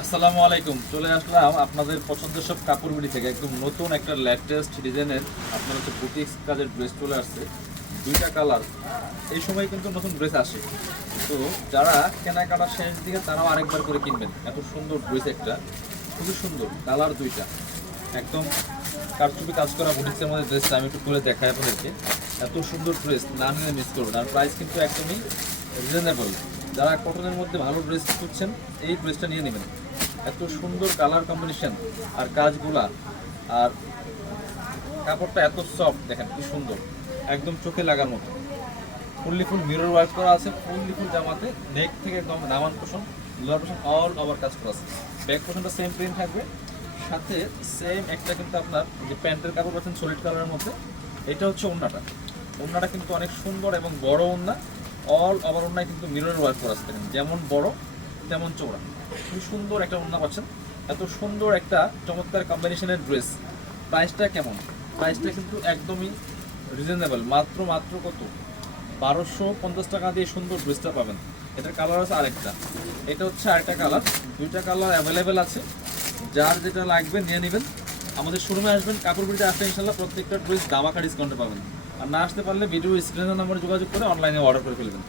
আসসালামু আলাইকুম। চলে আসলাম আপনাদের পছন্দের সব কাপড় বিড়ি থেকে একদম নতুন একটা লেটেস্ট ডিজাইনের আপনার হচ্ছে বুটিক্স কাজের ড্রেস চলে আসছে। দুইটা কালার, এই সময় কিন্তু নতুন ড্রেস আসে, তো যারা কেনাকাটা শেষ দিকে তারাও আরেকবার করে কিনবেন। এত সুন্দর ড্রেস, একটা খুবই সুন্দর কালার, দুইটা একদম কারচুপি কাজ করা বুটিক্সের মধ্যে ড্রেসটা আমি একটু খুলে দেখাই আপনাদেরকে। এত সুন্দর ড্রেস না নিলে মিস করবেন, আর প্রাইস কিন্তু একদমই রিজনেবল। যারা কটনের মধ্যে ভালো ড্রেস খুঁজছেন এই ড্রেসটা নিয়ে নেবেন। এত সুন্দর কালার কম্বিনেশন আর কাজগুলা, আর কাপড়টা এত সফট, দেখেন কি সুন্দর, একদম চোখে লাগার মতো। ফুললি ফুল মিরর ওয়ার্ক করা আছে, ফুললি ফুল জামাতে নেক থেকে একদম নামান পোষণ, লোয়ার পোষণ অল ওভার কাজ করা আছে। ব্যাক পোষণটা সেম প্রিন্ট থাকবে, সাথে সেম একটা কিন্তু আপনার যে প্যান্টের কাপড় পাচ্ছেন সলিড কালারের মধ্যে। এটা হচ্ছে ওড়নাটা, ওড়নাটা কিন্তু অনেক সুন্দর এবং বড় ওড়না, অল ওভার ওড়নায় কিন্তু মিরর ওয়ার্ক করা আছে, দেখেন যেমন বড় তেমন চওড়া, খুব সুন্দর একটা ওড়না পাচ্ছেন। এত সুন্দর একটা চমৎকার কম্বিনেশনের ড্রেস। প্রাইসটা কেমন? প্রাইসটা কিন্তু একদমই রিজনেবল, মাত্র মাত্র কত 1250 টাকা দিয়ে সুন্দর ড্রেসটা পাবেন। এটার কালার আছে আরেকটা, এটা হচ্ছে আরেকটা কালার, দুইটা কালার অ্যাভেলেবেল আছে। যার যেটা লাগবে নিয়ে নেবেন। আমাদের শোরুমে আসবেন, কাপড় বিড়িতে আসলে ইনশাল্লাহ প্রত্যেকটা ড্রেস দামাকা ডিসকাউন্টে পাবেন। আর না আসতে পারলে ভিডিও স্ক্রিনের নম্বরে যোগাযোগ করে অনলাইনে অর্ডার করে ফেলবেন।